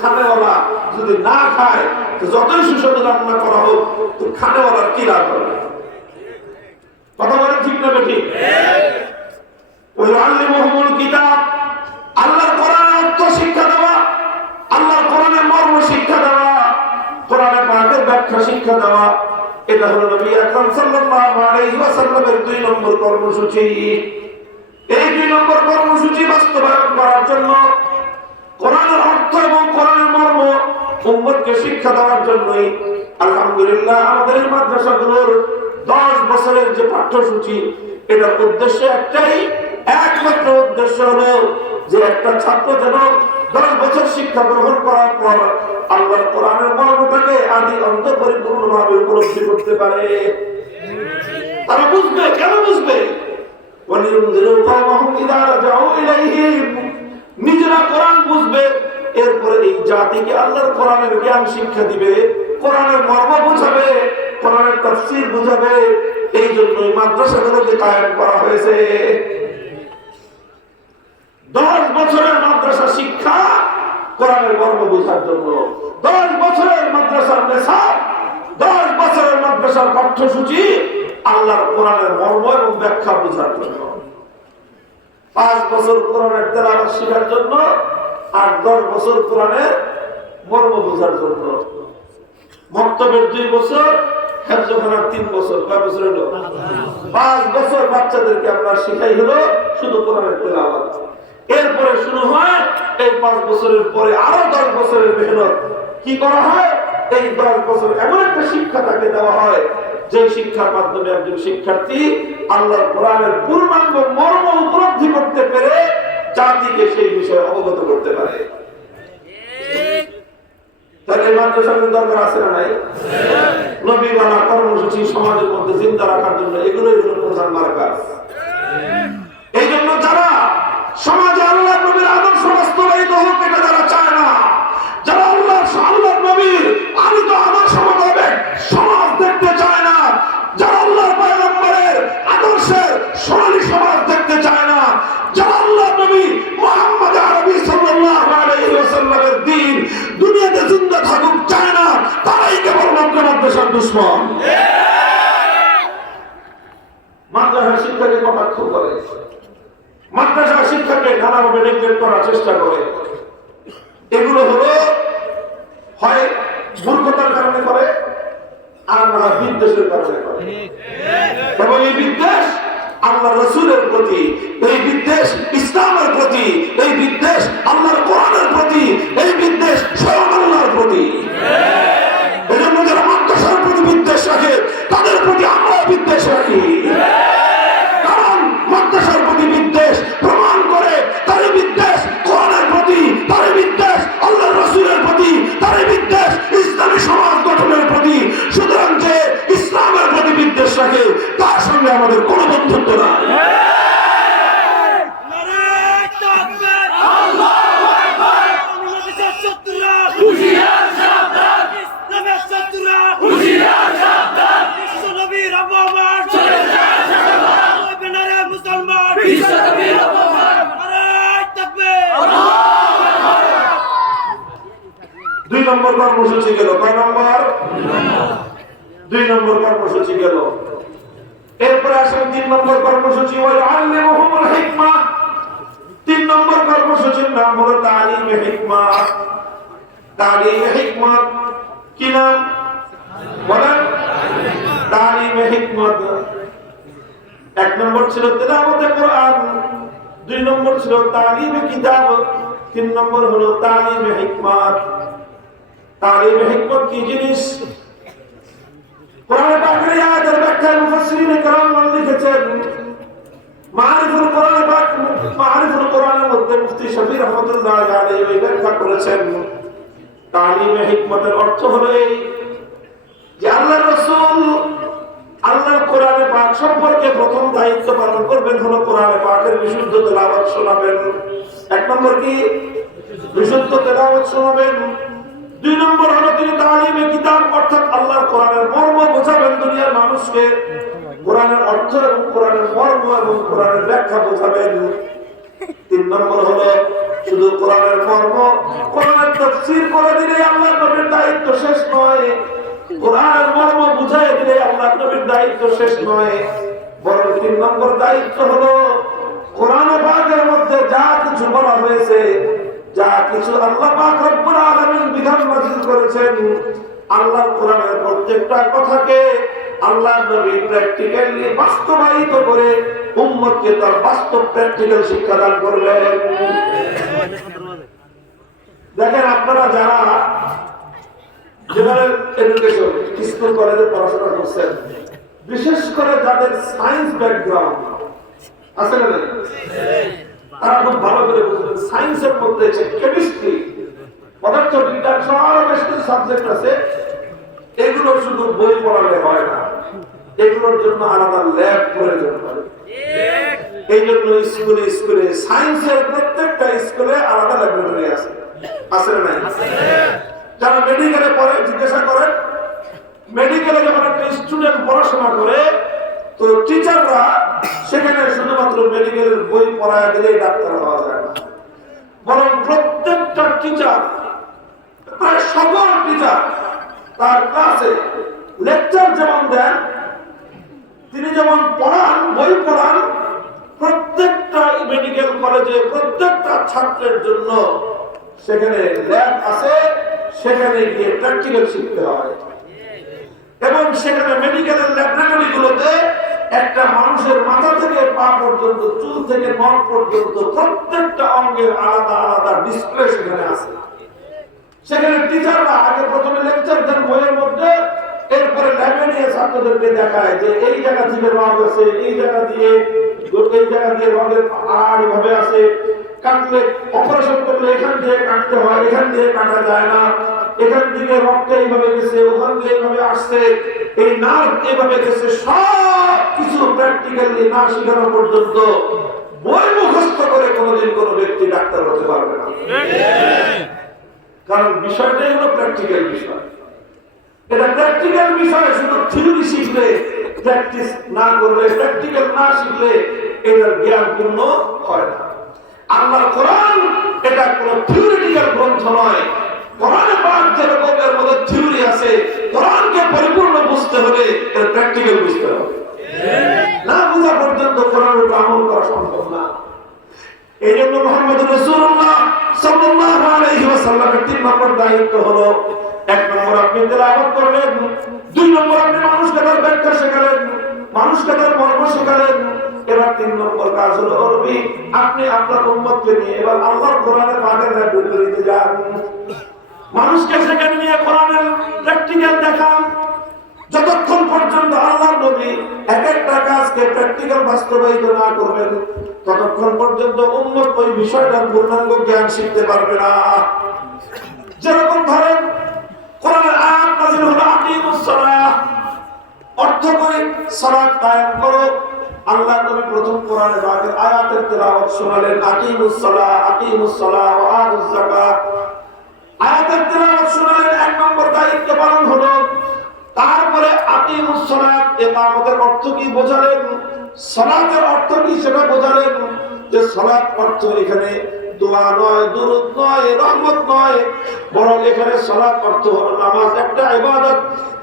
খানেওয়ালা যদি না খায় তো যতই সুস্বাদু রান্না করা হোক তো খানেওয়ালার কি লাভ হবে? কথা বলেন ঠিক না বেঠিক? ওই আল্লিমুহুমুল কিতাব, আল্লাহর কোরআনের অর্থ শিক্ষা দেওয়া, আল্লাহর কোরআনের মর্ম শিক্ষা দেওয়া, কোরআনের পাকের ব্যাখ্যা শিক্ষা দেওয়া, এটা হলো নবী আকরাম সাল্লাল্লাহু আলাইহি ওয়াসাল্লামের 2 নম্বর কর্মসূচি। এই 2 নম্বর কর্মসূচি বাস্তবায়ন করার জন্য, কোরআনের অর্থ এবং কোরআনের মর্ম উম্মতকে শিক্ষা দেওয়ার জন্যই আলহামদুলিল্লাহ আমাদের এই মাদ্রাসাগুলোর 10 বছরের যে পাঠ্যসূচি, এটার উদ্দেশ্য একটাই, একমাত্র উদ্দেশ্য হলো যে একটা ছাত্র যেন 10 বছর শিক্ষা গ্রহণ করার পর আল্লাহর কোরআনের মর্মটাকে আদি অন্ত পরিপূর্ণভাবে উপলব্ধি করতে পারে। তারা বুঝবে, কেন বুঝবে? নিজেরা কোরআন বুঝবে, এরপরে এই জাতিকে আল্লাহর কোরআনের জ্ঞান শিক্ষা দিবে, কোরআনের মর্ম বুঝাবে, কোরআনের তাফসীর বুঝাবে। এই জন্যই মাদ্রাসাগুলোকে কায়েম করা হয়েছে। 10 বছরের মাদ্রাসা শিক্ষা কোরআনের মর্ম বোঝার জন্য, 10 বছরের মাদ্রাসার নেশাব, 10 বছরের মাদ্রাসার পাঠ্যসূচি আল্লাহর কোরআনের মর্ম এবং ব্যাখ্যা বোঝার জন্য। 5 বছর কোরআনের তেলাওয়াত শেখার জন্য, আর 10 বছর কোরআনের মর্ম বোঝার জন্য। মক্তবের 2 বছর, হেফজখানার 3 বছর, কয় বছর হলো? 5 বছর বাচ্চাদেরকে আমরা শিখাই হলো শুধু কোরআনের তেলাওয়াত। এরপরে শুরু হয় এই 5 বছরের পরে আরো 10 বছরের মেহনত। কি করা হয়? এই 10 বছর এমন একটা শিক্ষা তাকে দেওয়া হয় যে শিক্ষার মাধ্যমে একজন শিক্ষার্থী আল্লাহর কোরআনের পূর্ণাঙ্গ মর্ম উপলব্ধি করতে পেরে জাতিকে সেই বিষয়ে অবগত করতে পারে। তাহলে এই মাদ্রাসার দরকার আছে না নাই? নবীওয়ালা কর্মসূচি সমাজের মধ্যে জিন্দা রাখার জন্য এগুলোই হলো প্রধান মার্কাজ। এই জন্য যারা সমাজে আল্লাহ নবীর আদর্শ বাস্তবায়িত হোক এটা যারা চায় না, যারা আল্লাহ নবীর আনিত আদর্শ মোতাবেক সমাজ দেখতে চায় না, যারা আল্লাহর পয়গম্বরের আদর্শের সোনালী সমাজ দেখতে চায় না, যারা আল্লাহ নবী মুহাম্মদ আরবি সাল্লাল্লাহু আলাইহি ওয়াসাল্লামের দ্বীন দুনিয়াতে জিন্দা থাকুক চায় না, তারাই কেবলমাত্র মাদ্রাসার দুশমন। মাদ্রাসার শিক্ষাকে কটাক্ষ করে, মাদ্রাসার শিক্ষাকে নানাভাবে নেগলেক্ট করার চেষ্টা করে। এগুলো হলো হয় মূর্খতার কারণে করে, আর না হয় বিদ্বেষের কারণে করে। এবং এই বিদ্বেষ আল্লাহ রাসূলের প্রতি, এই বিদ্বেষ ইসলামের প্রতি, এই বিদ্বেষ আল্লাহর কোরআনের প্রতি, এই বিদ্বেষ স্বয়ং আল্লাহর প্রতি। এজন্য যারা মাদ্রাসার প্রতি বিদ্বেষ রাখে তাদের প্রতি আমরাও বিদ্বেষ রাখি। কারণ মাদ্রাসার প্রতি বিদ্বেষ প্রমাণ করে তার বিদ্বেষ কোরআনের প্রতি, তার বিদ্বেষ আল্লাহর রাসূলের প্রতি, তার বিদ্বেষ ইসলামী সমাজ গঠনের প্রতি। সুতরাং যে ইসলামের প্রতি বিদ্বেষ রাখে তার সঙ্গে আমাদের কোনো বন্ধুত্ব নাই। দুই নম্বর কর্মসূচি গেল, কয় নম্বর? 2 নম্বর কর্মসূচি গেল। এরপরে আসেন 3 নম্বর কর্মসূচি, ওয়াল্লিমুহুমুল হিকমা। 3 নম্বর কর্মসূচির নাম হলো তালিমে হিকমা। তালিমে হিকমত কি নাম বলেন? তালিমে হিকমত। 1 নম্বর ছিল তেলাওয়াতে কোরআন, 2 নম্বর ছিল তালিমে কিতাব, 3 নম্বর হলো তালিমে হিকমত। তালিমে হিকমত কি জিনিস? কোরআন পাকের এই আয়াতের ব্যাখ্যায় মুফাসসিরিন کرام লিখেছেন, মারিফুল কোরআন পাক, মারিফুল কোরআনের মধ্যে মুফতি শফি রাহমাতুল্লাহ আলাইহি এই ব্যাখ্যা করেছেন। তালিমে হিকমতের অর্থ হলো এই যে আল্লাহর রাসূল আল্লাহর কোরআনে পাক সম্পর্কে প্রথম দায়িত্ব পালন করবেন হলো কোরআনে পাকের বিশুদ্ধ তেলাওয়াত শোনাবেন। 1 নম্বর কি? বিশুদ্ধ তেলাওয়াত শোনাবেন। 2 নম্বর হলো তিনি তালিমে কিতাব অর্থাৎ আল্লাহর কোরআনের মর্ম বোঝাবেন দুনিয়ার মানুষকে, কোরআনের অর্থ এবং কোরআনের মর্ম এবং কোরআনের ব্যাখ্যা বোঝাবেন। 3 নম্বর হলো শুধু কোরআনের মর্ম কোরআনের তাফসীর করে দিলে আল্লাহ নবীর দায়িত্ব শেষ নয়, কোরআনের মর্ম বুঝাই দিলে আল্লাহ নবীর দায়িত্ব শেষ নয়, বরং 3 নম্বর দায়িত্ব হলো কোরআন পাকের মধ্যে যা কিছু বলা হয়েছে, যা কিছু আল্লাহ পাক রব্বুল আলামিন বিধান নাযিল করেছেন, আল্লাহর কোরআনের প্রত্যেকটা কথাকে আল্লাহ নবী প্র্যাকটিক্যালি বাস্তবায়িত করে উম্মতকে তার বাস্তব প্র্যাকটিক্যাল শিক্ষা দান করবেন। দেখেন আপনারা যারা জেনারেল এডুকেশন স্কুল কলেজে পড়াশোনা করছেন, বিশেষ করে যাদের সায়েন্স ব্যাকগ্রাউন্ড আছে না, তারা খুব ভালো করে বুঝবেন সায়েন্সের মধ্যে কেমিস্ট্রি, পদার্থবিজ্ঞান সহ আরো বেশ কিছু সাবজেক্ট আছে, এগুলো শুধু বই পড়ালে হয় না, এগুলোর জন্য আলাদা ল্যাব প্রয়োজন হয়। এই জন্য স্কুলে স্কুলে সায়েন্সের প্রত্যেকটা স্কুলে আলাদা ল্যাবরেটরি আছে, আছে না? যারা মেডিকেলে পড়ে জিজ্ঞাসা করেন, মেডিকেলে যখন একটা স্টুডেন্ট পড়াশোনা করে তো টিচাররা সেখানে শুধুমাত্র মেডিকেলের বই পড়ায় দিলেই ডাক্তার হওয়া যায় না, বরং প্রত্যেকটা টিচার, প্রায় সকল টিচার তার ক্লাসে লেকচার যেমন দেন, তিনি যেমন পড়ান, বই পড়ান, প্রত্যেকটা মেডিকেল কলেজে প্রত্যেকটা ছাত্রের জন্য সেখানে ল্যাব আছে, সেখানে গিয়ে প্র্যাকটিক্যাল শিখতে হয়। এবং সেখানে মেডিকেলের ল্যাবরেটরি গুলোতে একটা মানুষের মাথা থেকে পা পর্যন্ত, চুল থেকে নখ পর্যন্ত প্রত্যেকটা অঙ্গের আলাদা আলাদা ডিসপ্লে সেখানে আছে। সেখানে টিচাররা আগে প্রথমে লেকচার দেন বইয়ের মধ্যে, এরপরে ল্যাবে নিয়ে ছাত্রদেরকে দেখায় যে এই জায়গা থেকে রগ আছে, এই জায়গা দিয়ে রগের আর এভাবে আছে, কাটলে অপারেশন করলে এখান দিয়ে কাটতে হয়, এখান দিয়ে কাটা যায় না, এখান থেকে রক্ত এইভাবে গেছে, ওখান দিয়ে এইভাবে আসছে, এই নার্ভ এইভাবে গেছে, সব কিছু প্র্যাকটিক্যালি না শেখানো পর্যন্ত বই মুখস্থ করে কোনোদিন কোনো ব্যক্তি ডাক্তার হতে পারবে না। কারণ বিষয়টাই হলো প্র্যাকটিক্যাল বিষয়। এটা প্র্যাকটিক্যাল বিষয়, শুধু থিওরি শিখলে, প্র্যাকটিস না করলে, প্র্যাকটিক্যাল না শিখলে এটার জ্ঞান পূর্ণ হয় না। আল্লাহর কোরআন এটা কোনো থিওরিটিক্যাল গ্রন্থ নয়। কোরআনে পাক যেরকম এর মধ্যে থিওরি আছে, কোরআনকে পরিপূর্ণ বুঝতে হলে এর প্র্যাকটিক্যাল বুঝতে হবে। না বুঝা পর্যন্ত কোরআনের উপর আমল করা সম্ভব না। এই জন্য মুহাম্মদ রাসূলুল্লাহ সাল্লাল্লাহু আলাইহি ওয়াসাল্লামের 3 নম্বর দায়িত্ব হলো, 1 নম্বর আপনি তেলাওয়াত করলেন, 2 নম্বর আপনি মানুষকে তার ব্যাখ্যা শেখালেন, মানুষকে তার মর্ম শেখালেন, এবার 3 নম্বর কাজ হলো রবি আপনি আপনার উম্মতকে নিয়ে এবার আল্লাহর কোরআনের পাকের লাইব্রেরিতে যান, মানুষকে সেখানে নিয়ে কোরআনের প্র্যাকটিক্যাল দেখান। যতক্ষণ পর্যন্ত আল্লাহর নবী এক একটা কাজকে প্র্যাকটিক্যাল বাস্তবায়িত না করবেন, ততক্ষণ পর্যন্ত উম্মত ওই বিষয়টার পূর্ণাঙ্গ জ্ঞান শিখতে পারবে না। যেরকম ধরেন কোরআনের আয়াত নাযিল হলো আকিমুস সালাহ, অর্থ করে সালাত কায়েম করো। আল্লাহ নবী প্রথম কোরআনে পাকের আয়াতের তেলাওয়াত শোনালেন, আকিমুস সালাহ ওয়া আতুজ যাকাত। আয়াতের তেলাওয়াত শোনালেন, 1 নম্বর দায়িত্ব পালন হলো। তারপরে আকিমুস সালাত, ইকামতের অর্থ কি বোঝালেন, সালাতের অর্থ কি সেটা বোঝালেন, যে সালাত অর্থ এখানে দোয়া নয়, দুরূদ নয়, রহমত নয়, বরং এখানে সালাত অর্থ হলো নামাজ, একটা ইবাদত।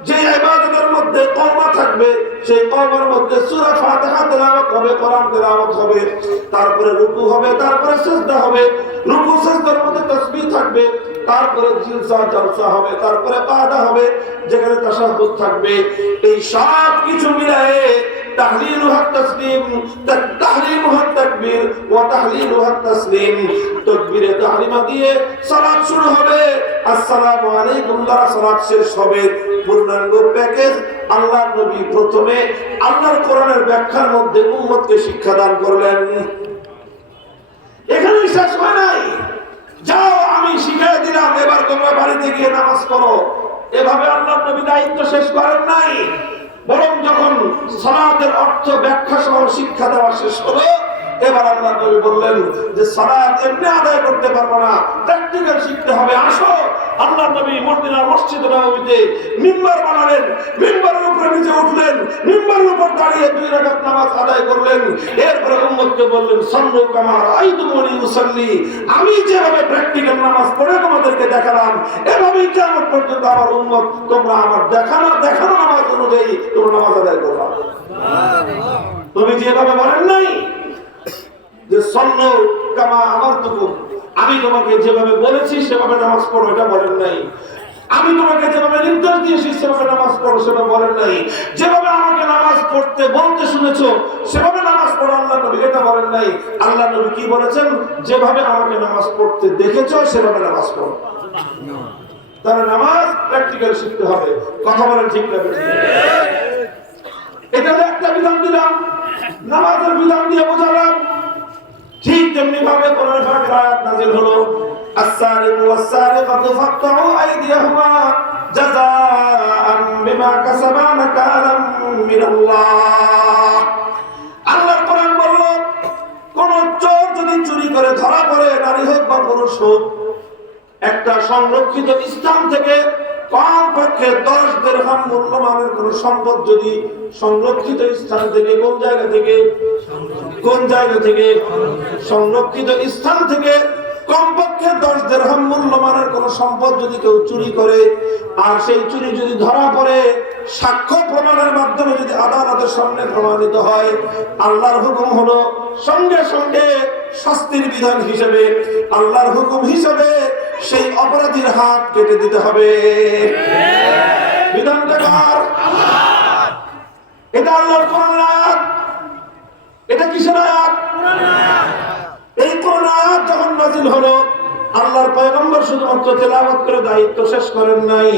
যে ইবাদতের মধ্যে কওমা থাকবে, সেই কওমার মধ্যে সূরা ফাতিহা তেলাওয়াত হবে, কোরআন তেলাওয়াত হবে, তারপরে রুকু হবে, তারপরে সিজদা হবে, রুকু সিজদার মধ্যে তাসবিহ থাকবে, তারপরে জিলসা জলসা হবে, তারপরে কাদা হবে, যেখানে তাশাহুদ থাকবে। এই সব কিছু মিলায়ে তাহলিলুহা তাসলিম, তাহরিমুহা তাকবীর ওয়া তাহলিলুহা তাসলিম। তাকবীরে তাহরিমা দিয়ে সালাত শুরু হবে, আসসালামু আলাইকুম দ্বারা সালাত শেষ হবে। পূর্ণাঙ্গ প্যাকেজ। আল্লাহর নবী প্রথমে আল্লাহর কোরআনের ব্যাখ্যার মধ্যে উম্মতকে শিক্ষা দান করলেন। এখানেই শেষ হয় নাই, যাও আমি শিখিয়ে দিলাম, এবার তোমরা বাড়িতে গিয়ে নামাজ পড়ো, এভাবে আল্লাহর নবী দায়িত্ব শেষ করেন নাই। বরং যখন সালাতের অর্থ ব্যাখ্যা সহ শিক্ষা দেওয়া শেষ হলো, এবার আল্লাহ নবী বললেন যে সালাত এমনি আদায় করতে পারবো না, প্র্যাকটিক্যাল শিখতে হবে, আসো আল্লাহ নবী মদিনার মসজিদ নববীতে মিম্বার বানালেন, মিম্বারের উপরে নিচে উঠলেন, মিম্বারের উপর দাঁড়িয়ে 2 রাকাত নামাজ আদায় করলেন। এরপরে উম্মতকে বললেন, সাল্লু কামা রাআইতুমুনি উসাল্লি, আমি যেভাবে প্র্যাকটিক্যাল নামাজ পড়ে তোমাদেরকে দেখালাম, এভাবেই কিয়ামত পর্যন্ত আমার উম্মত তোমরা আমার দেখানো নামাজ অনুযায়ী তোমরা নামাজ আদায় করবা। তুমি যেভাবে বলেন নাই যে সাল্লু কামা আমারতুকুম, আমি তোমাকে যেভাবে বলেছি সেভাবে নামাজ পড়ো, এটা বলেন নাই। আমি তোমাকে যেভাবে নির্দেশ দিয়েছি সেভাবে নামাজ পড়ো, সেভাবে বলেন নাই। যেভাবে আমাকে নামাজ পড়তে বলতে শুনেছো সেভাবে নামাজ পড়ো আল্লাহ নবী, এটা বলেন নাই। আল্লাহ নবী কি বলেছেন? যেভাবে আমাকে নামাজ পড়তে দেখেছো সেভাবে নামাজ পড়ো। তাহলে নামাজ প্র্যাকটিক্যাল শিখতে হবে। কথা বলেন ঠিক না? এটা একটা বিধান দিলাম, নামাজের বিধান দিয়ে বোঝালাম। ঠিক তেমনি ভাবে কোরআন পাকের আয়াত নাযিল হলো, আস-সারিকু ওয়াস-সারিকাতু ফাকতাউ আইদিয়াহুমা জাযাআন বিমা কাসাবা নাকালাম মিনাল্লাহ। আল্লাহর কোরআন বলল, কোন চোর যদি চুরি করে ধরা পড়ে, নারী হোক বা পুরুষ হোক, একটা সংরক্ষিত স্থান থেকে কমপক্ষে 10 দিরহাম মূল্যমানের কোন সম্পদ যদি সংরক্ষিত স্থান থেকে, কোন জায়গা থেকে সংরক্ষিত স্থান থেকে কমপক্ষে 10 দিরহাম মূল্যমানের কোন সম্পদ যদি কেউ চুরি করে, আর সেই চুরি যদি ধরা পড়ে, সাক্ষ্য প্রমাণের মাধ্যমে যদি আদালতের সামনে প্রমাণিত হয়, আল্লাহর হুকুম হলো সঙ্গে সঙ্গে শাস্তির বিধান হিসেবে, আল্লাহর হুকুম হিসেবে সেই অপরাধীর হাত কেটে দিতে হবে। বিধানটা কার? আল্লাহর। এটা আল্লাহর কোরআনের আয়াত। এটা কিসের আয়াত? কোরআনের আয়াত। এই কোরআন আয়াত যখন নাযিল হলো, আল্লাহর পয়গম্বর শুধুমাত্র তেলাওয়াত করে দায়িত্ব শেষ করেন নাই,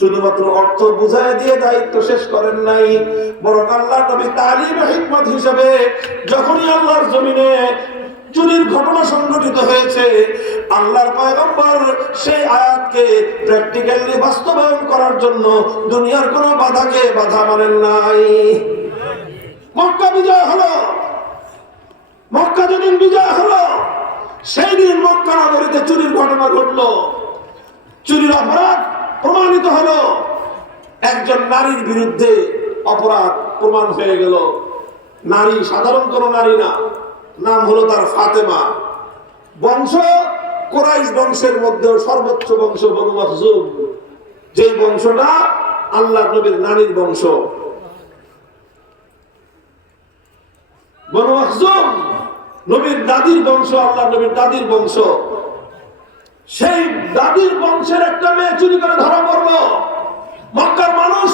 শুধুমাত্র অর্থ বুঝায় দিয়ে দায়িত্ব শেষ করেন নাই, বরং আল্লাহর নবী তালিমে হিকমত হিসেবে যখনই আল্লাহর জমিনে চুরির ঘটনা সংঘটিত হয়েছে, আল্লাহর পয়গম্বর সেই আয়াতকে প্র্যাকটিক্যালি বাস্তবায়ন করার জন্য দুনিয়ার কোনো বাধাকে বাধা মানেন নাই। মক্কা বিজয় হলো, মক্কা যেদিন বিজয় হলো, সেই দিন মক্কা নগরীতে চুরির ঘটনা ঘটলো, চুরির অপরাধ প্রমাণিত হলো, একজন নারীর বিরুদ্ধে অপরাধ প্রমাণ হয়ে গেল। নারী সাধারণ কোন নারী না, নাম হলো তার ফাতেমা। বংশ কুরাইশ বংশের মধ্যে সর্বোচ্চ বংশ বনু মখজুম, যে বংশটা আল্লাহ নবীর নারীর বংশ। বনু মখজুম নবীর দাদির বংশ, আল্লাহ নবীর দাদির বংশ। সেই দাদির বংশের একটা মেয়ে চুরি করে ধরা পড়লো। মক্কার মানুষ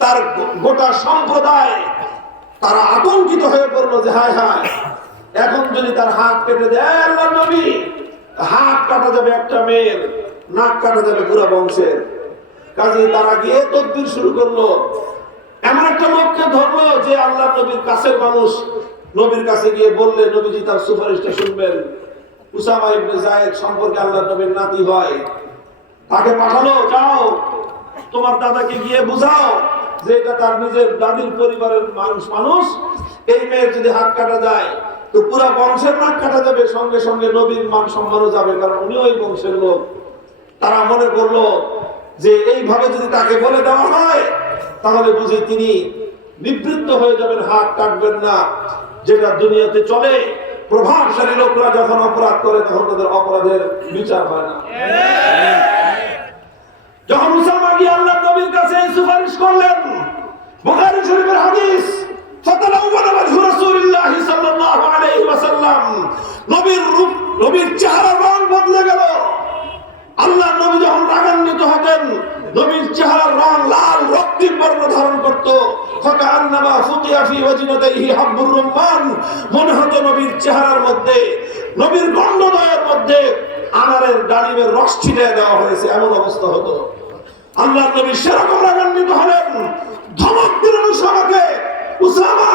তার গোটা সম্প্রদায় তারা আতঙ্কিত হয়ে পড়লো যে হায় হায়, এখন যদি তার হাত কেটে দেয় আল্লাহ নবী, হাত কাটা যাবে একটা মেয়ের, নাক কাটা যাবে পুরো বংশের। কাজে তারা গিয়ে তদবির শুরু করলো। এমন একটা লোককে ধরলো যে আল্লাহ নবীর কাছের মানুষ, নবীর কাছে গিয়ে বললে নবীজি তার সুপারিশটা শুনবেন। উসামা ইবনে যায়েদ সম্পর্কে আল্লাহ নবীর নাতি হয়, তাকে পাঠালো, যাও তোমার দাদাকে গিয়ে বুঝাও যে এটা তার নিজের দাদির পরিবারের মানুষ, এই মেয়ের যদি হাত কাটা যায় তো পুরা বংশের নাক কাটা যাবে, সঙ্গে সঙ্গে নবীর মান সম্মানও যাবে, কারণ উনি ওই বংশের লোক। তারা মনে করলো যে এইভাবে যদি তাকে বলে দেওয়া হয় তাহলে বুঝি তিনি নিবৃত্ত হয়ে যাবেন, হাত কাটবেন না। যেটা দুনিয়াতে চলে, প্রভাবশালী লোকরা যখন অপরাধ করে তখন তাদের অপরাধের বিচার হয় না। যখন উসামা গিয়ে আল্লাহ নবীর কাছে সুপারিশ করলেন, বুখারী শরীফের হাদিস, নবীর চেহারা রং বদলে গেল। আল্লাহ নবী যখন রাগান্বিত হতেন, নবীর চেহারার রং লাল রক্তিম বর্ণ ধারণ করত। মনে হতো নবীর চেহারার মধ্যে, নবীর গণ্ডদয়ের মধ্যে আনারের ডালিমের রস ছিটিয়ে দেওয়া হয়েছে, এমন অবস্থা হতো। আল্লাহ নবী সেরকম রাগান্বিত হলেন, ধমক দিলেন উসামাকে, উসামা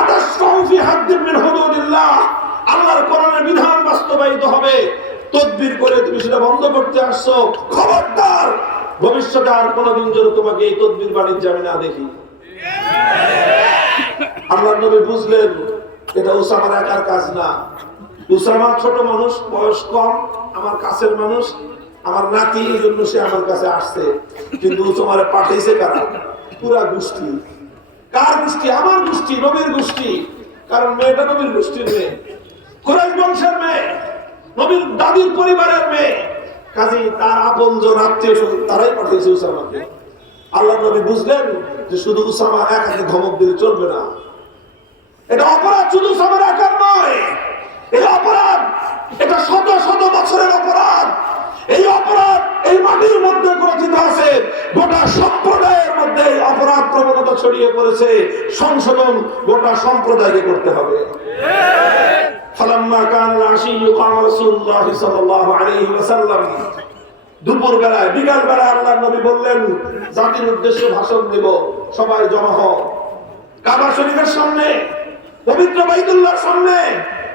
আতাশফাউ ফি হাদ্দিন মিন হুদুদিল্লাহ, আল্লাহর কোরআনের বিধান বাস্তবায়িত হবে, তদবির করে তুমি সেটা বন্ধ করতে আসছো, খবরদার ভবিষ্যতে আর কোনদিন যেন তোমাকে এই তদবির বাণিজ্যে আমি না দেখি। আল্লাহর নবী বুঝলেন এটা উসামার একার কাজ না, উসামা ছোট মানুষ, বয়স কম, আমার কাছের মানুষ, আমার নাতি, এই জন্য সে আমার কাছে আসছে। কিন্তু উসামারে পাঠাইছে কারা? পুরা গোষ্ঠী। কার গোষ্ঠী? আমার গোষ্ঠী, নবীর গোষ্ঠী। কারণ মেয়েটা নবীর গোষ্ঠীর মেয়ে, কুরাইশ বংশের মেয়ে, নবীর দাদির পরিবারের মেয়ে। কাজী তার আপনজন আত্মীয় স্বজন তারাই পাঠিয়েছে উসামাকে। আল্লাহ নবী বুঝলেন যে শুধু উসামা একাকে ধমক দিলে চলবে না। এটা অপরাধ শুধু উসামার একার নয়, এই অপরাধ এটা শত শত বছরের অপরাধ। এই অপরাধ এই মাটির মধ্যে গ্রথিত আছে, গোটা সম্প্রদায়ের মধ্যে অপরাধ প্রবণতা ছড়িয়ে পড়েছে। সংশোধন গোটা সম্প্রদায়কে করতে হবে। দুপুর বেলায়, বিকাল বেলায় আল্লাহর নবী বললেন, জাতির উদ্দেশ্যে ভাষণ দেব, সবাই জমা হও। কাবা শরীফের সামনে, পবিত্র বাইতুল্লাহর সামনে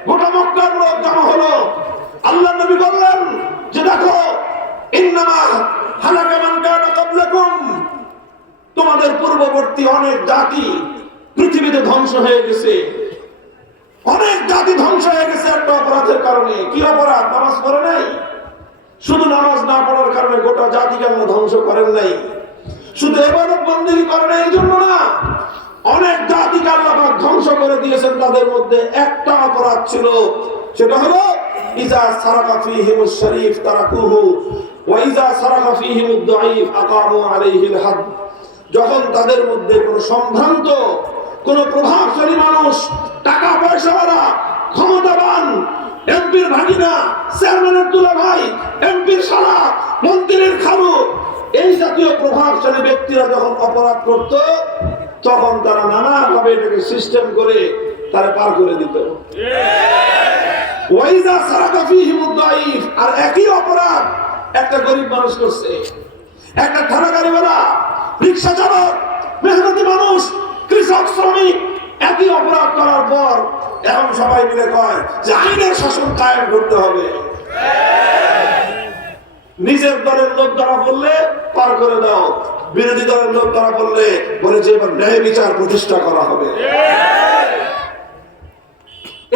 গোটা মক্কার লোক জমা হলো। আল্লাহর নবী বললেন যে দেখো, ইন্নামা হালাকা মান কানা ক্বাবলাকুম, তোমাদের পূর্ববর্তী অনেক জাতি পৃথিবীতে ধ্বংস হয়ে গেছে। অনেক জাতি ধ্বংস হয়ে গেছে একটা অপরাধের কারণে। কি অপরাধ? নামাজ পড়ে নাই। শুধু নামাজ না পড়ার কারণে গোটা জাতিকে আল্লাহ ধ্বংস করেন নাই। শুধু ইবাদত বন্দেগী করে নাই এই জন্য না, অনেক জাতিকে আল্লাহ পাক ধ্বংস করে দিয়েছেন। তাদের মধ্যে একটা অপরাধ ছিল, সেটা হলো ইজা সারাকা ফীহিমুশ শরীফ তারাকুহু ওয়া ইজা সারাকা ফীহিমুদ দাঈফ আকামু আলাইহিল হাদ। যখন তাদের মধ্যে কোনো সম্ভ্রান্ত, কোন প্রভাবশালী মানুষ, টাকা পয়সাওয়ালা, ক্ষমতাবান, এমপির ভাগিনা, চেয়ারম্যানের দুলাভাই, এমপির শালা, মন্ত্রীর খালু, এই জাতীয় প্রভাবশালী ব্যক্তিরা যখন অপরাধ করত, তখন তারা নানাভাবে এটাকে সিস্টেম করে তারা পার করে দিত। ওয়াইজা সারাকা ফীহিমুদ দাঈফ, আর একই অপরাধ একটা গরিব মানুষ করছে, একটা ঠেলা গাড়িওয়ালা, রিকশা চালক, মেহনতি মানুষ, কৃষক, শ্রমিক, একই অপরাধ করার পর এখন সবাই মিলে কয় যে আইনের শাসন কায়েম করতে হবে। নিজের দলের লোক ধরা পড়লে পার করে দাও, বিরোধী দলের লোক ধরা পড়লে বলে যে এবার ন্যায় বিচার প্রতিষ্ঠা করা হবে।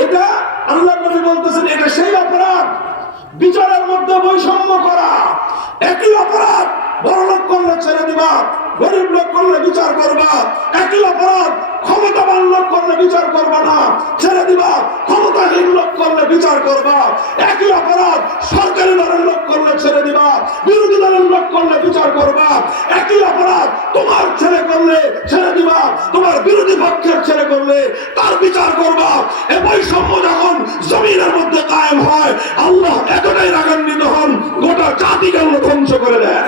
এটা আল্লাহর নবী বলতেছেন, এটা সেই অপরাধ বিচারের মধ্যে বৈষম্য করা। একই অপরাধ বড় লোক করলে ছেড়ে দিবা, গরিব লোক করলে বিচার করবা। একই অপরাধ ক্ষমতাবান লোক করলে বিচার করবা না, ছেড়ে দিবা। ক্ষমতাহীন লোক করলে বিচার করবা। একই অপরাধ সরকারি দলের লোক করলে ছেড়ে দিবা, বিরোধী দলের লোক করলে বিচার করবা। একই অপরাধ তোমার ছেলে করলে ছেড়ে দিবা, তোমার বিরোধী পক্ষের ছেলে করলে তার বিচার করবা। এই বৈষম্য যখন জমিনের মধ্যে কায়েম হয়, আল্লাহ এতটাই রাগান্বিত হন, গোটা জাতিকে আল্লাহ ধ্বংস করে দেয়।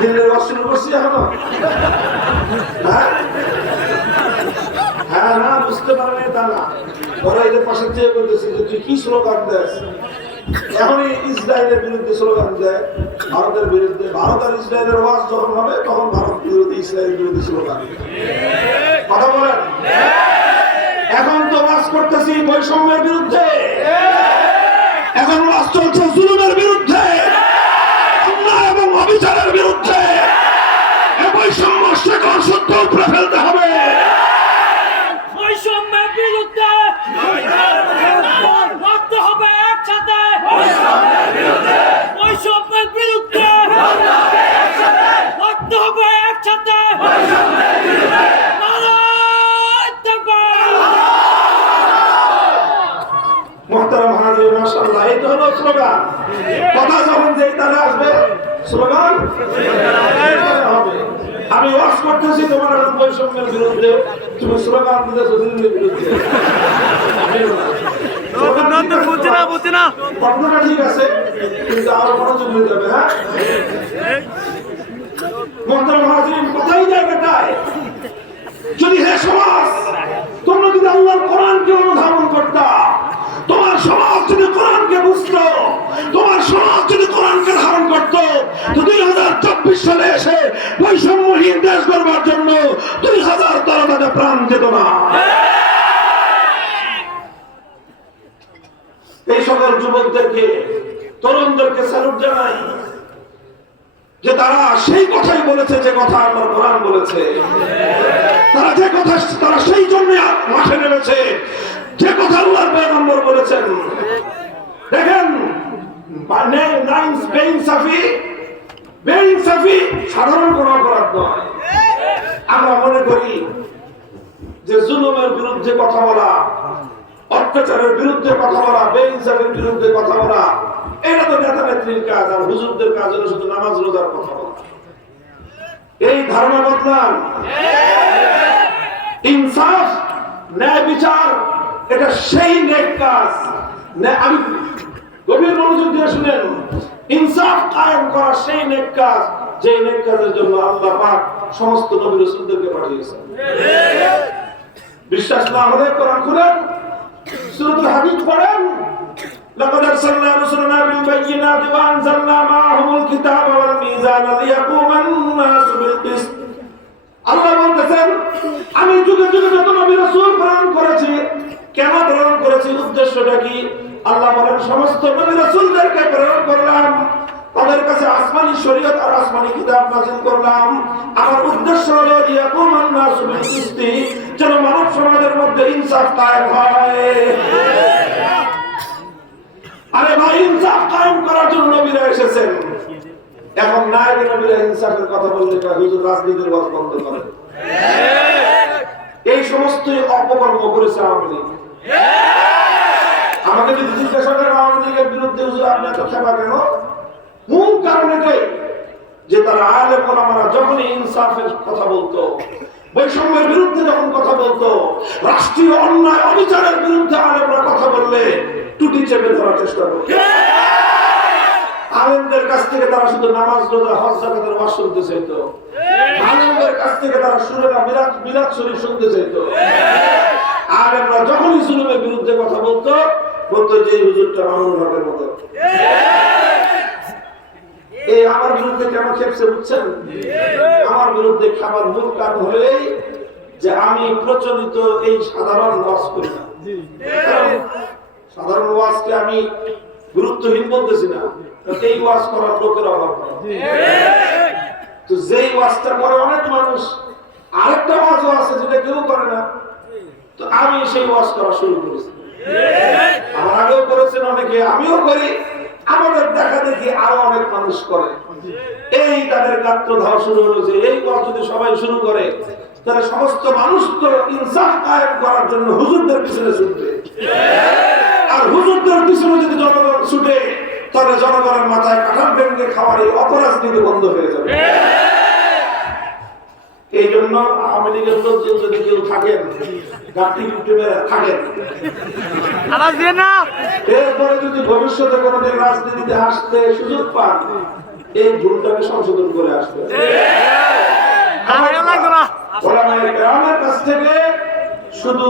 দিল্লির শুরু করছি এখনো? হ্যাঁ, না বুঝতে পারেনি তা না, ওরা এদের পাশে চেয়ে করতেছে যে তুই কি স্লোগান দেয়। এখনই ইসরায়েলের বিরুদ্ধে স্লোগান দেয়, ভারতের বিরুদ্ধে। ভারত আর ইসরায়েলের ওয়াজ যখন হবে তখন ভারত বিরোধী, ইসরায়েল বিরোধী স্লোগান। কথা বলেন। এখন তো ওয়াজ করতেছি বৈষম্যের বিরুদ্ধে, এখন ওয়াজ চলছে জুলুমের বিরুদ্ধে, অন্যায় এবং অবিচারের বিরুদ্ধে। বৈষম্য শেকড় সূত্র উপড়ে ফেলতে হবে। বৈষম্যের বিরুদ্ধে লড়তে হবে একসাথে। বৈষম্যের বিরুদ্ধে লড়তে হবে একসাথে। মুহতারাম হাজির, মাশাআল্লাহ, এই তো হলো স্লোগান। কথা যখন যেই তারে আসবে স্লোগান হবে। আমি ওয়াজ করতেছি তোমার এখন বৈষম্যের বিরুদ্ধে, তুমি স্লোগান দিতেছো দিল্লির বিরুদ্ধে। কথাটা ঠিক আছে, কিন্তু আরো মনোযোগ হয়ে যাবে। হ্যাঁ, মুহতারাম হাজির, কথাই জায়গাটায় যদি হে সমাজ তোমরা যদি আল্লাহর কোরআনকে অনুধাবন করতা, তোমার সমাজ যদি কোরআনকে বুঝতো, তোমার সমাজ যদি কোরআনকে ধারণ করত, তো 2024 সালে এসে বৈষম্যহীন দেশ গড়বার জন্য 2000 তরবাজা প্রাণ যেত না। এই সকল যুবকদেরকে তরুণদেরকে স্যালুট জানাই যে তারা সেই কথাই বলেছে যে কথা আমার কোরআন বলেছে। তারা যে কথা তারা সেই জন্য মাঠে নেমেছে যে কথা আল্লাহর পয়গম্বর বলেছেন। দেখেন বেইনসাফি সাধারণ কোন অপরাধ নয়। আমরা মনে করি যে জুলুমের বিরুদ্ধে কথা বলা, অত্যাচারের বিরুদ্ধে কথা বলা, বেইনসাফির বিরুদ্ধে কথা বলা, এটা তো নেতা নেত্রীর কাজ, আর হুজুরদের কাজ হলো শুধু নামাজ রোজার কথা বলা। এই ধারণা বদলান। ইনসাফ, ন্যায় বিচার, এটা সেই নেক কাজ। আমি গভীর মনোযোগ দিয়ে শুনেন, ইনসাফ কায়েম করা সেই নেক কাজ যে নেক কাজের জন্য আল্লাহ পাক সমস্ত নবী রাসূলদেরকে পাঠিয়েছেন। বিশ্বাস না হলে কোরআন খুলেন, সূরাতুল হাদীদ পড়েন। লাকাদ আরসালনা রুসুলানা বিল বায়িনাতি ওয়া আনজালনা মাআহুমুল কিতাবা ওয়াল মিজানা লিয়াকুমান নাসু বিল কিসত। আল্লাহ বলতেছেন, আমি যুগে যুগে যত নবী রাসূল প্রেরণ করেছি, কেন প্রেরণ করেছি, উদ্দেশ্যটা কি? আল্লাহ বলেন, সমস্ত নবী রাসূলদেরকে প্রেরণ করলাম, তাদের কাছে আসমানি শরীয়ত আর আসমানি কিতাব নাযিল করলাম। আমার উদ্দেশ্য হলো লিয়াকুমান নাসু বিল কিসত, যেন মানব সমাজের মধ্যে ইনসাফ কায়েম হয়। আরে ভাই, ইনসাফ কায়েম করার জন্য নবীরা এসেছেন। এখন নায়েব নবীরা ইনসাফের কথা বললে হুজুর রাজনীতির ওয়াজ বন্ধ করেন। এই সমস্ত অপকর্ম করেছে আওয়ামী লীগ। আমাকে যদি জিজ্ঞাসা করেন আওয়ামী লীগের বিরুদ্ধে হুজুর আপনি এত খেপা কেন, মূল কারণ এটাই যে তারা আলেম ওলামারা যখনই ইনসাফের কথা বলতো, বৈষম্যের বিরুদ্ধে যখন কথা বলতো, রাষ্ট্রীয় অন্যায় অবিচারের বিরুদ্ধে আলেমরা কথা বললে টুটি চেপে ধরার চেষ্টা করত। আলেমদের কাছ থেকে তারা শুধু নামাজ রোজা হজ যাকাতের ওয়াজ শুনতে চাইতো। আলেমদের কাছ থেকে তারা সুরেরা মিলাদ শরীফ শুনতে চাইতো। আলেমরা যখনই জুলুমের বিরুদ্ধে কথা বলতো, বলতো যে এই হুজুরটা মামুনুল হকের মতো। এই আমার বিরুদ্ধে কেন খেপছে বুঝছেন? আমার বিরুদ্ধে খাবার মূল কারণ হলেই যে আমি প্রচলিত এই সাধারণ ওয়াজ করি না। সাধারণ ওয়াজকে আমি গুরুত্বহীন বলতেছি না, এই ওয়াজ করার লোকের অভাব নেই। তো যেই ওয়াজটা করে অনেক মানুষ, আরেকটা ওয়াজও আছে যেটা কেউ করে না, তো আমি সেই ওয়াজ করা শুরু করেছি। আমার আগেও করেছেন অনেকে, আমিও করি। আমাদের দেখা দেখি আরো অনেক মানুষ করে। এই তাদের গাত্র ধাওয়া শুরু হলো যে এই ওয়াজ যদি সবাই শুরু করে, তাহলে সমস্ত মানুষ তো ইনসাফ কায়েম করার জন্য হুজুরদের পিছনে ছুটবে। আর হুজুরদের পিছনে যদি জনগণ ছুটে, তাহলে জনগণের মাথায় কাঁঠাল ভেঙে খাওয়ার এই অপরাজনীতি বন্ধ হয়ে যাবে। এই জন্য আওয়ামী লীগের লোকজন যদি কেউ থাকেন, গাঁটি উঠে থাকেন, এরপরে যদি ভবিষ্যতে কোনোদিন রাজনীতিতে আসতে সুযোগ পান, এই ভুলটাকে সংশোধন করে আসবে। আমার কাছ থেকে শুধু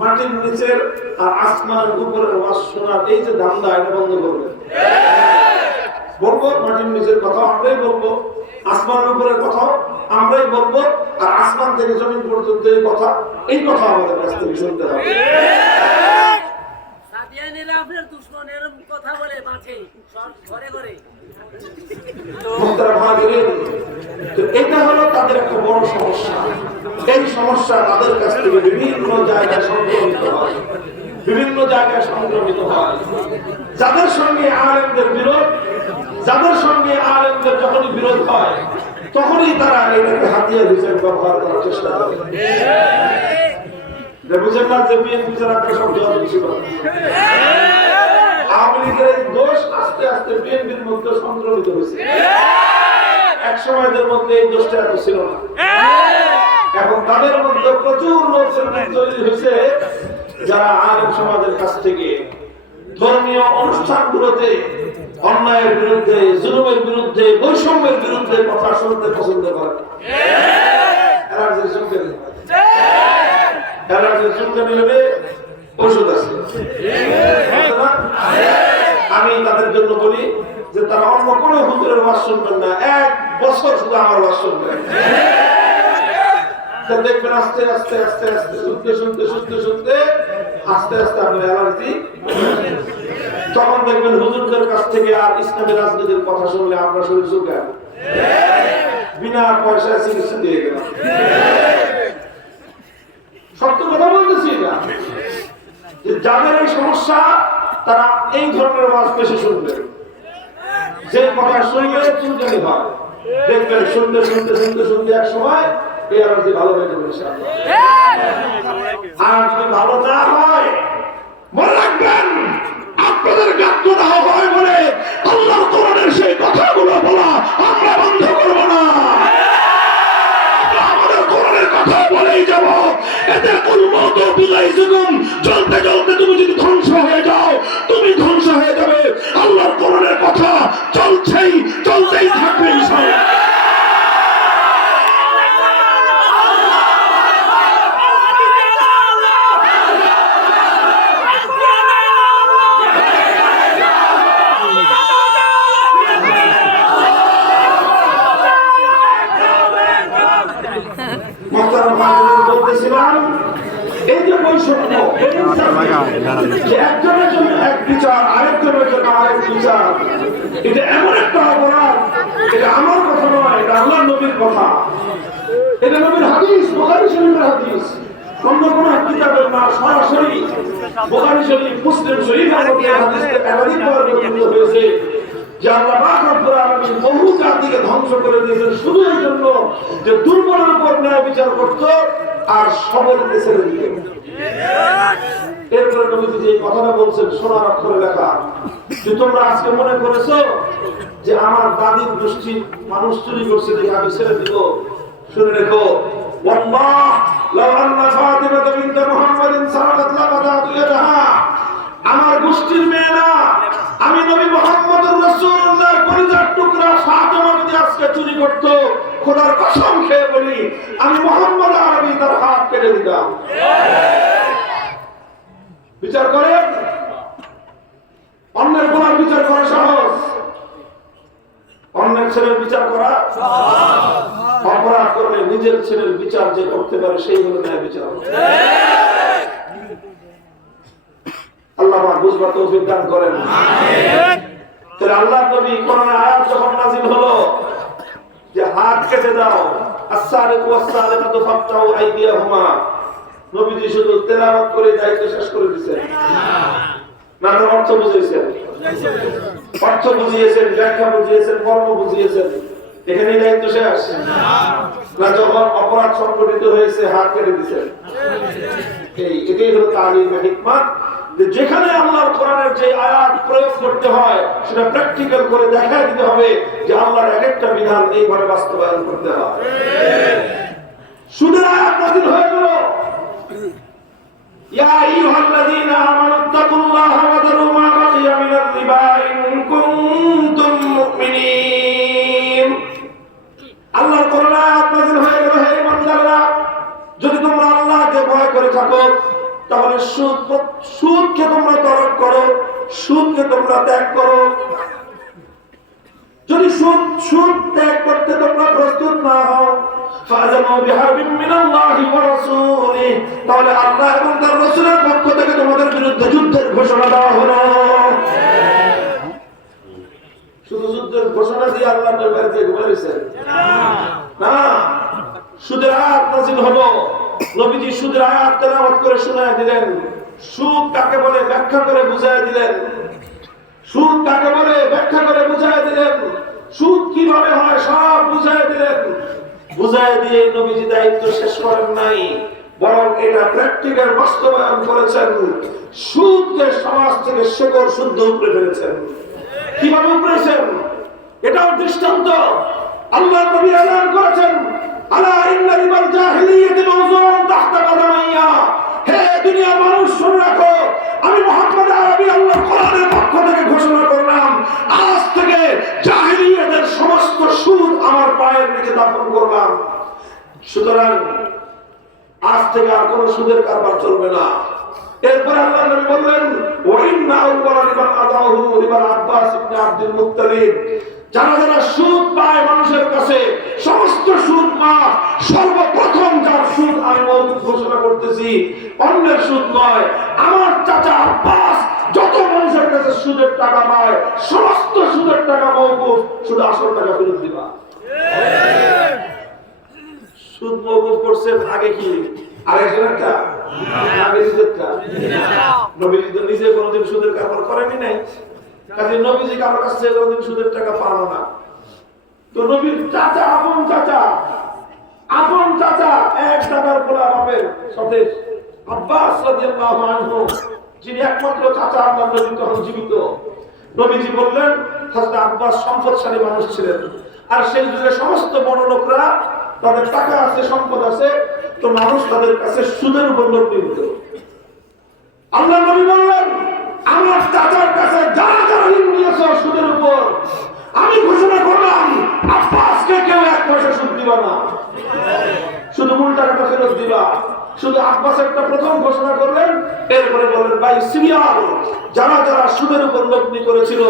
মাটির নিচের আর আসমানের উপরের ওয়াজ শোনার এই যে ধান্দা, এটা বন্ধ করবেন। বলবো মাটির নিচের কথা আমরাই বলবো, আসমানের উপরের কথা আমরাই বলবো, আর আসমান থেকে জমিন পর্যন্ত এই কথা আমাদের কাছ থেকে শুনতে হবে। এটা হলো তাদের একটা বড় সমস্যা। এই সমস্যা তাদের কাছ থেকে বিভিন্ন জায়গায় সংক্রমিত হয়। যাদের সঙ্গে আলেমদের বিরোধ, যাদের সঙ্গে আলেমদের যখনই বিরোধ হয়, তখনই তারা এটাকে হাতিয়ার হিসেবে ব্যবহার করার চেষ্টা করে। বুঝেন না যে বিএনপি যারা সব জবাব বেশি করে। আওয়ামী লীগের এই দোষ আস্তে আস্তে বিএনপির মধ্যে সংক্রমিত হয়েছে। এক সময়দের মধ্যে এই দোষটা এত ছিল না। এখন তাদের মধ্যে প্রচুর লোক তৈরি হয়েছে যারা আলেম সমাজের কাছ থেকে ধর্মীয় অনুষ্ঠানগুলোতে অন্যায়ের বিরুদ্ধে, জুলুমের বিরুদ্ধে, বৈষম্যের বিরুদ্ধে কথা শুনতে পছন্দ করে। ওষুধ আছে, আমি তাদের জন্য বলি যে তারা অন্য কোন হুজুরের ওয়াজ শুনবেন না, 1 বছর শুধু আমার ওয়াজ শুনবেন। দেখবেন আস্তে আস্তে আস্তে আস্তে শুনতে শুনতে শুনতে শুনতে আস্তে আস্তে আপনার অ্যালার্জি তখন দেখবেন হুজুরদের কাছ থেকে আর ইসলামী রাজনীতির কথা শুনলে আমরা শরীর চুলকায়, বিনা পয়সায় চিকিৎসা দিয়ে গেলাম। সত্য কথা বলতেছি না, যে যাদের এই সমস্যা তারা এই ধরনের ওয়াজ বেশি শুনবে, যে কথা শুনলে চুলকানি হয়, দেখবেন শুনতে শুনতে শুনতে শুনতে এক সময় এই এলার্জি ভালো হয়ে যাবে ইনশাআল্লাহ। আর যদি ভালো না হয়, মনে রাখবেন আপনাদের গাত্র না হয় বলে আল্লাহর কোরআনের সেই কথাগুলো বলা আমরা বন্ধ করব না। আমাদের কোরআনের কথা বলেই যাব। এতে কোন মত বিলাই যুগম চলতে চলতে তুমি যদি ধ্বংস হয়ে যাও, তুমি ধ্বংস হয়ে যাবে। আল্লাহর কোরআনের কথা চলছেই, চলতেই থাকবে ইনশাআল্লাহ। বলতেছিলাম এই যে বৈষম্য, একজনের জন্য এক বিচার, আরেকজনের জন্য আরেক বিচার, এটা এমন একটা অপরাধ। এটা আমার কথা নয়, এটা আল্লাহর নবীর কথা, এটা নবীর হাদিস, বুখারী শরীফের হাদিস, অন্য কোন কিতাবের না, সরাসরি বুখারী শরীফ, মুসলিম শরীফের মধ্যে হাদিসে একাধিকবার বর্ণিত হয়েছে যে আল্লাহ পাক রব্বুল আলামিন বহু জাতিকে ধ্বংস করে দিয়েছেন শুধু এই জন্য যে দুর্বলের উপর ন্যায় বিচার করত আর সবলকে ছেড়ে দিতেন। এরপরে নবীজি যে কথাটা বলছেন সোনার অক্ষরে লেখা, যে তোমরা আজকে মনে করেছো যে আমার দাদির গোষ্ঠী মানুষ চুরি করছে দেখে আমি ছেড়ে দিব, শুনে রেখো ওয়াল্লাহ লাউ আন্না ফাতিমা বিনত মুহাম্মাদিন সারাকাত লাকাদাতু ইয়াদাহা, আমার গোষ্ঠীর মেয়ে না, আমি নবী মুহাম্মদুর রাসূলুল্লাহর কলিজার টুকরা ফাতিমা যদি আজকে চুরি করত, খোদার কসম খেয়ে বলি আমি মুহাম্মদ আরবি তার হাত কেটে দিতাম। বিচার করেন, অন্যের গোলার বিচার করা সহজ, অন্যের ছেলের বিচার করা সহজ। অপরাধ করলে নিজের ছেলের বিচার যে করতে পারে সেই হলো ন্যায় বিচার। আল্লাহ বুঝবার তৌফিক দান করেন। তাহলে আল্লাহ নবী কোরআনে আয়াত যখন নাযিল হলো যে হাত কেটে দাও, আস-সারিকু ওয়াস-সারিকাতু ফাকতাউ আইদিয়াহুমা, নবীজি শুধু তেলাওয়াত করে দায়িত্ব শেষ করে দিয়েছেন না, অর্থ বুঝিয়েছেন, অর্থ বুঝিয়েছেন, ব্যাখ্যা বুঝিয়েছেন, মর্ম বুঝিয়েছেন, এখানেই দায়িত্ব শেষ না? যখন অপরাধ সংঘটিত হয়েছে হাত কেটে দিয়েছেন। এটাই হলো তালিম হিকমত, যেখানে আল্লাহর কোরআনের যে আয়াত প্রয়োগ করতে হয় সেটা প্র্যাকটিক্যাল করে দেখায় দিতে হবে যে আল্লাহর এক একটা বিধান এইভাবে বাস্তবায়ন করতে হয়। সুদের আয়াত নাযিল হয়ে গেল, ইয়া আইয়ুহাল্লাযীনা আমানুত্তাকুল্লাহা ওয়া যারু মা বাকিয়া মিনার রিবা ইন কুনতুম মুমিনিন। আল্লাহর কোরআনের আয়াত নাযিল হয়ে গেল, হে ইমানদাররা, যদি তোমরা আল্লাহকে ভয় করে থাকো তাহলে সুদকে তোমরা তরক করো, সুদকে তোমরা ত্যাগ করো। যদি সুদ ত্যাগ করতে তোমরা প্রস্তুত না হও, ফাযানু বিহারবিন মিনাল্লাহি ওয়া রাসূলিহি, তাহলে আল্লাহ এবং তার রাসূলের পক্ষ থেকে তোমাদের বিরুদ্ধে যুদ্ধের ঘোষণা দেওয়া হলো। শুধু যুদ্ধের ঘোষণা দিয়ে আল্লাহ নবী বাড়িতে ঘুমাইছেন না, সুদের আয়াত নাযিল হলো, নবীজি সুদের আয়াত তেলাওয়াত করে শোনায় দিলেন, সুদ কাকে বলে ব্যাখ্যা করে বুঝায় দিলেন, সুদ কাকে বলে ব্যাখ্যা করে বুঝায় দিলেন, সুদ কিভাবে হয় সব বুঝায় দিলেন। বুঝায় দিয়ে নবীজি দায়িত্ব শেষ করেন নাই, বরং এটা প্র্যাকটিক্যাল বাস্তবায়ন করেছেন। সুদকে সমাজ থেকে শেকড় শুদ্ধ উপরে ফেলেছেন। কিভাবে উপরেছেন এটাও দৃষ্টান্ত। আল্লাহ নবী এলান করেছেন, আলা ইন্না রিবাল জাহিলিয়াতি মাওযুন তাহতা কাদামাইয়া, হে দুনিয়ার মানুষ শুনে রাখো, আমি মুহাম্মদ আরবি আল্লাহর কোরআনের পক্ষ থেকে ঘোষণা করলাম, আজ থেকে জাহিলিয়াতের সমস্ত সুদ আমার পায়ের নিচে দাফন করলাম। সুতরাং আজ থেকে আর কোনো সুদের কারবার চলবে না। এরপরে আল্লাহ নবী বললেন, ওয়া ইন্না আউওয়ালা রিবাল আদাহু রিবাল আব্বাস ইবনে আব্দুল মুত্তালিব, যারা যারা সুদ পায় মানুষের কাছে সমস্ত সুদ মাফ, সর্বপ্রথম যার সুদ আমি মওকুফ ঘোষণা করতেছি, অন্যের সুদ নয়, আমার চাচা আব্বাস যত মানুষের কাছে সুদের টাকা পায়, সমস্ত সুদের টাকা মওকুফ, শুধু আসল টাকা ফেরত দিবা। সুদ মওকুফ করছেন আগে কি আরেকজনেরটা? আগে নিজেরটা। নবীজি তো নিজে কোনোদিন সুদের কারবার করেনি নাই, কাজে নবীজি কারোর কাছ থেকে কোনোদিন সুদের টাকা পানো না। তো নবীর চাচা, আপন চাচা এক টাকার পোলা বাপের সাথে আব্বাস রাদিয়াল্লাহু আনহু, যিনি একমাত্র চাচা আল্লাহ নবী তখন জীবিত। নবীজি বললেন, হযরত আব্বাস সম্পদশালী মানুষ ছিলেন, আর সেই যুগে সমস্ত বড় লোকরা তাদের টাকা আছে, সম্পদ আছে, তো মানুষ তাদের কাছে সুদের উপর লোক দিত। আল্লাহ নবী বললেন, আমার চাচার কাছে যারা যারা ঋণ নিয়েছে সুদের উপর, আমি ঘোষণা করলাম আব্বাসকে কেউ এক পয়সা সুদ দিবা না, শুধু মূল টাকাটা ফেরত দিবা। শুধু আব্বাস একটা প্রথম ঘোষণা করলেন, এরপরে বলেন, ভাই সিরিয়াল যারা যারা সুদের উপর লগ্নি করেছিল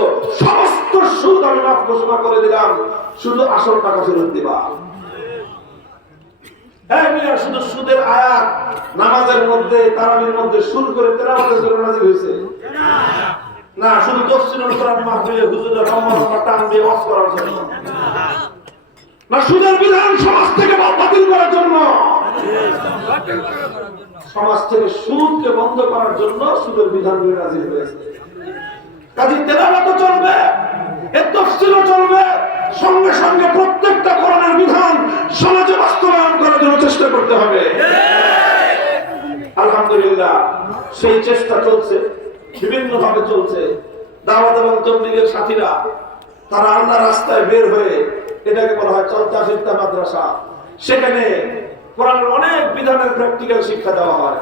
সমস্ত সুদ আমি মাফ ঘোষণা করে দিলাম, শুধু আসল টাকা ফেরত দিবা। শুধু সুদের আয়াত নামাজের মধ্যে, তারাবির মধ্যে সুর করে তেলাওয়াতের জন্য নাযিল হয়েছে না, শুধু তাফসীরুল কোরআন মাহফিলে হুজুরের লম্বা টান দিয়ে ওয়াজ করার জন্য না, সুদের বিধান সমাজ থেকে বাতিল করার জন্য, সমাজ থেকে সুদকে বন্ধ করার জন্য সুদের বিধানগুলো নাযিল হয়েছে। কাজে তেলাওয়াতও চলবে, এর তাফসীরও চলবে, সঙ্গে সঙ্গে প্রত্যেকটা কোরআনের বিধান সমাজে বাস্তবায়ন করার জন্য চেষ্টা করতে হবে। আলহামদুলিল্লাহ সেই চেষ্টা চলছে, বিভিন্ন ভাবে চলছে। দাওয়াত এবং তাবলীগের সাথীরা তারা আল্লাহর রাস্তায় বের হয়ে, এটাকে বলা হয় চলতা ফিরতা মাদ্রাসা, সেখানে কোরআনের অনেক বিধানের প্র্যাকটিক্যাল শিক্ষা দেওয়া হয়।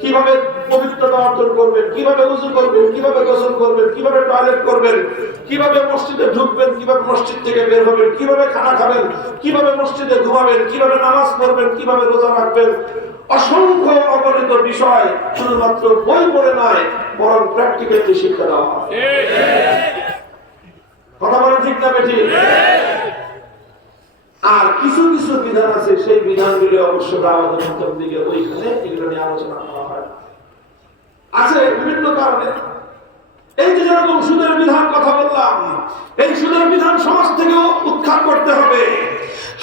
কিভাবে পবিত্রতা অর্জন করবেন, কিভাবে ওযু করবেন, কিভাবে গোসল করবেন, কিভাবে টয়লেট করবেন, কিভাবে মসজিদে ঢুকবেন, কিভাবে মসজিদ থেকে বের হবেন, কিভাবে খানা খাবেন, কিভাবে মসজিদে ঘুমাবেন, কিভাবে নামাজ পড়বেন, কিভাবে রোজা রাখবেন, অসংখ্য অগণিত বিষয় শুধুমাত্র বই পড়ে নয়, বরং প্র্যাকটিক্যালি শিক্ষা দেওয়া হয়। কথা বলেন ঠিক না বেঠিক? আর কিছু কিছু বিধান আছে, সেই বিধানগুলো অবশ্য দাওয়াত এবং তাবলীগে ওইখানে এগুলো নিয়ে আলোচনা করা হয়। আছে বিভিন্ন কারণে। এই যে যেরকম সুদের বিধান কথা বললাম, এই সুদের বিধান সমাজ থেকে উৎখাত করতে হবে।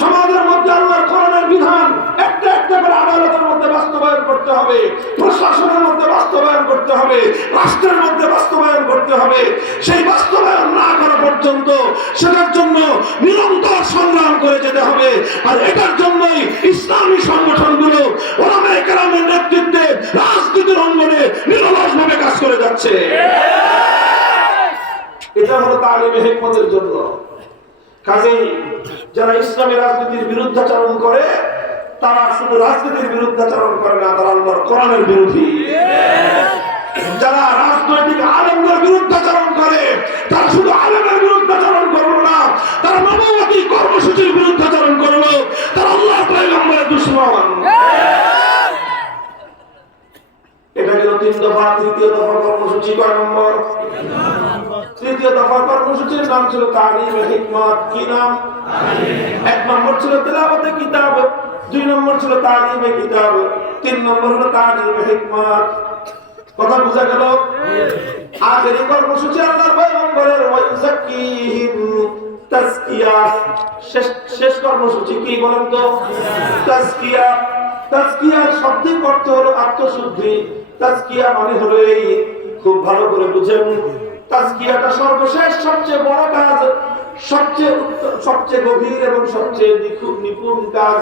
সমাজের মধ্যে আল্লাহর কোরআনের বিধান একটা একটা করে আদালতের মধ্যে বাস্তবায়ন করতে হবে, প্রশাসনের মধ্যে বাস্তবায়ন করতে হবে, রাষ্ট্রের মধ্যে বাস্তবায়ন করতে হবে। সেই বাস্তবায়ন না করা পর্যন্ত সেটার জন্য নিরন্তর সংগ্রাম করে যেতে হবে। আর এটার জন্যই ইসলামী সংগঠনগুলো ওলামায়ে কেরামের নেতৃত্বে রাজনীতির অঙ্গনে নিরলসভাবে কাজ করে যাচ্ছে। এটা হলো তালিমে হিকমতের জন্য। কাজেই যারা ইসলামী রাজনীতির বিরুদ্ধাচরণ করে, তারা শুধু রাজনীতির বিরুদ্ধাচরণ করে না, তারা আল্লাহর কোরআনের বিরোধী। যারা রাজনৈতিক আলেমদের বিরুদ্ধাচরণ করে, তারা শুধু আলেমের বিরুদ্ধাচরণ করলো না, তারা নবুয়তি কর্মসূচির বিরুদ্ধাচরণ করলো, তারা আল্লাহর পয়গম্বরের দুশমন। এটা গেল 3 দফা। তৃতীয় দফা কর্মসূচি কয় নম্বর? তৃতীয় দফা কর্মসূচির নাম ছিল তালিমে হিকমত। কি নাম? 1 নম্বর ছিল তেলাওয়াতে কিতাব, 2 নম্বর ছিল তালিমে কিতাব, 3 নম্বর হলো তালিমে হিকমত। কথা বুঝা গেল? আখেরি কর্মসূচি আল্লাহর পয়গম্বরের ওয়াইযাক্কিহিম, তাজকিয়া। শেষ কর্মসূচি কি বলেন তো? তাজকিয়া। তাজকিয়ার শাব্দিক অর্থ হলো আত্মশুদ্ধি। তাজকিয়া মানে হলো এই, খুব ভালো করে বুঝেন, তাজকিয়াটা সর্বশেষ সবচেয়ে বড় কাজ, সবচেয়ে গভীর এবং সবচেয়ে নিপুণ কাজ।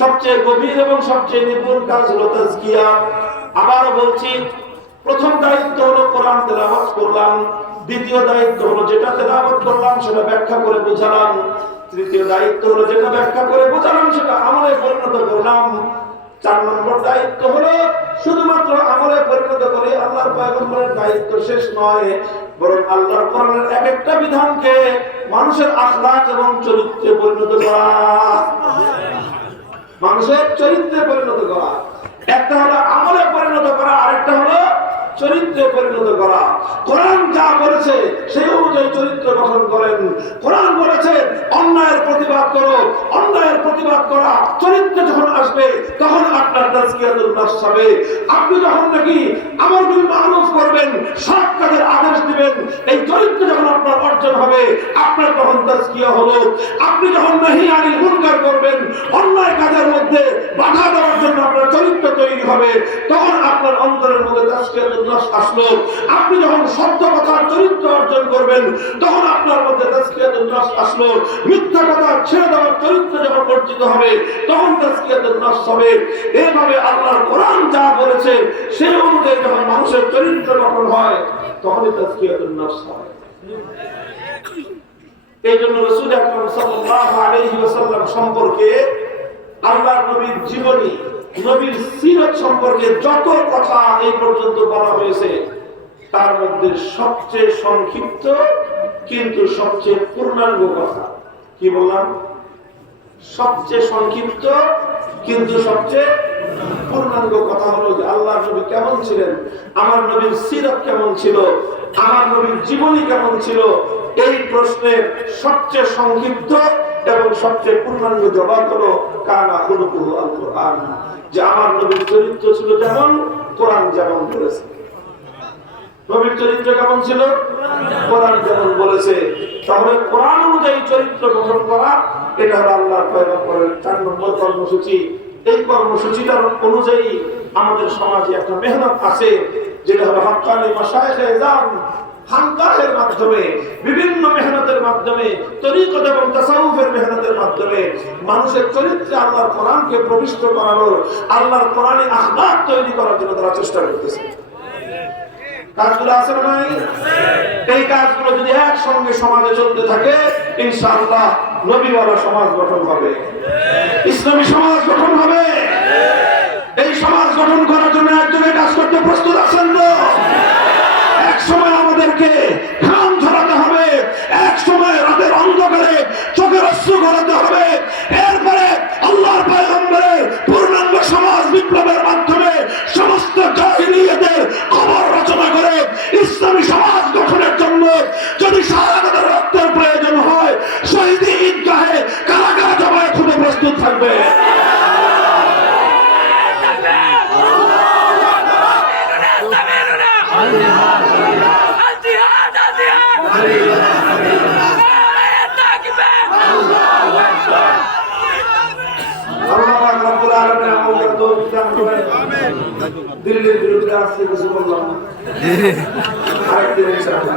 সবচেয়ে গভীর এবং সবচেয়ে নিপুণ কাজ হলো তাজকিয়া। আবারও বলছি, প্রথম দায়িত্ব হলো কোরআন তেলাওয়াত করলাম, দ্বিতীয় দায়িত্ব হলো যেটা তেলাওয়াত করলাম সেটা ব্যাখ্যা করে বোঝালাম, তৃতীয় দায়িত্ব হলো যেটা ব্যাখ্যা করে বোঝালাম সেটা আমলে পরিণত করলাম, 4 নম্বর দায়িত্ব হলো শুধুমাত্র আমলে পরিণত করে আল্লাহর পয়গম্বরের দায়িত্ব শেষ নয়, বরং আল্লাহর কোরআনের এক একটা বিধানকে মানুষের আখলাক এবং চরিত্রে পরিণত করা। মানুষের চরিত্রে পরিণত করা। একটা হলো আমলে পরিণত করা, আরেকটা হলো চরিত্রে পরিণত করা। কোরআন যা বলেছে সেই অনুযায়ী চরিত্র গঠন করেন। কোরআন বলেছে অন্যায়ের প্রতিবাদ করো, অন্যায়ের প্রতিবাদ করা চরিত্র যখন আসবে তখন আপনার তাজকিয়াতুন নফস হবে। আপনি যখন নাকি আমর বিল মারুফ করবেন, সৎ কাজের আদেশ দিবেন, এই চরিত্র যখন আপনার অর্জন হবে আপনার তখন তাজকিয়া হলো। আপনি যখন নাহি আনিল মুনকার করবেন, অন্যায় কাজের মধ্যে বাধা দেওয়ার জন্য আপনার চরিত্র তৈরি হবে, তখন আপনার অন্তরের মধ্যে তাজকিয়াতুন নফস আসলো। আপনি যখন সত্য কথার চরিত্র অর্জন করবেন তখন আপনার মধ্যে তাজকিয়াতুন নফস আসলো। মিথ্যা কথা ছেড়ে দেওয়ার চরিত্র যখন অর্জিত হবে তখন তাজকিয়াতুন নফস হবে। এইভাবে আল্লাহর কোরআন যা বলেছে সেই অনুযায়ী যখন মানুষের চরিত্র গঠন হয় তখনই তাজকিয়াতুন নফস হয়। এই জন্য রাসূল আকরাম সাল্লাল্লাহু আলাইহি ওয়াসাল্লাম সম্পর্কে আল্লাহর নবীর জীবনী, নবীর সিরাত সম্পর্কে যত কথা এই পর্যন্ত বলা হয়েছে তার মধ্যে সবচেয়ে সংক্ষিপ্ত কিন্তু সবচেয়ে পূর্ণাঙ্গ কথা কি বললাম? সবচেয়ে সংক্ষিপ্ত কিন্তু সবচেয়ে পূর্ণাঙ্গ কথা হলো যে আল্লাহর নবী কেমন ছিলেন, আমার নবীর সিরাত কেমন ছিল, আমার নবীর জীবনী কেমন ছিল। এই প্রশ্নের সবচেয়ে সংক্ষিপ্ত এবং সবচেয়ে পূর্ণাঙ্গ জবাব হলো কানা খুলুকুহু আল কোরআন, যে আমার নবীর চরিত্র ছিল যেমন কোরআন যেমন বলেছে। নবীর চরিত্র কেমন ছিল? কোরআন যেমন বলেছে। তাহলে কোরআন অনুযায়ী চরিত্র গঠন করা এটা হলো আল্লাহর পয়গম্বরের 4 নম্বর কর্মসূচি। এই কর্মসূচিটার অনুযায়ী আমাদের সমাজে একটা মেহনত আছে, যেটা হলো হাক্কানি মাশায়েখে ইজাম খানকাহের মাধ্যমে, বিভিন্ন মেহনতের মাধ্যমে, তরিকত এবং তাসাউফের মেহনতের মাধ্যমে মানুষের চরিত্রে আল্লাহর কোরআনকে প্রবিষ্ট করানোর, আল্লাহর কোরআনী আখলাক তৈরি করার জন্য তারা চেষ্টা করতেছে। কাজগুলো আছে না নাই? এই কাজগুলো যদি একসঙ্গে সমাজে চলতে থাকে ইনশাআল্লাহ নবীওয়ালা সমাজ গঠন হবে, ইসলামী সমাজ গঠন হবে। এই সমাজ গঠন করার জন্য একজনের কাজ করতে প্রস্তুত আছেন তো? এক সময় আমাদেরকে ঘাম ঝরাতে হবে, এক সময় রাতের অন্ধকারে চোখের অশ্রু গড়াতে হবে। এরপরে আল্লাহর পয়গম্বরের পূর্ণাঙ্গ সমাজ বিপ্লবের মাধ্যমে সমস্ত জাহিলিয়াতের খবর রচনা করে ইসলামী সমাজ গঠনের জন্য যদি শাহাদাতের রক্তের প্রয়োজন হয় শহীদি ঈদগাহে কারা কারা জমায়েত হতে প্রস্তুত থাকবে? দিল্লির বিরুদ্ধে আসছে কিছু বললাম না, আরেকদিন ইনশাআল্লাহ।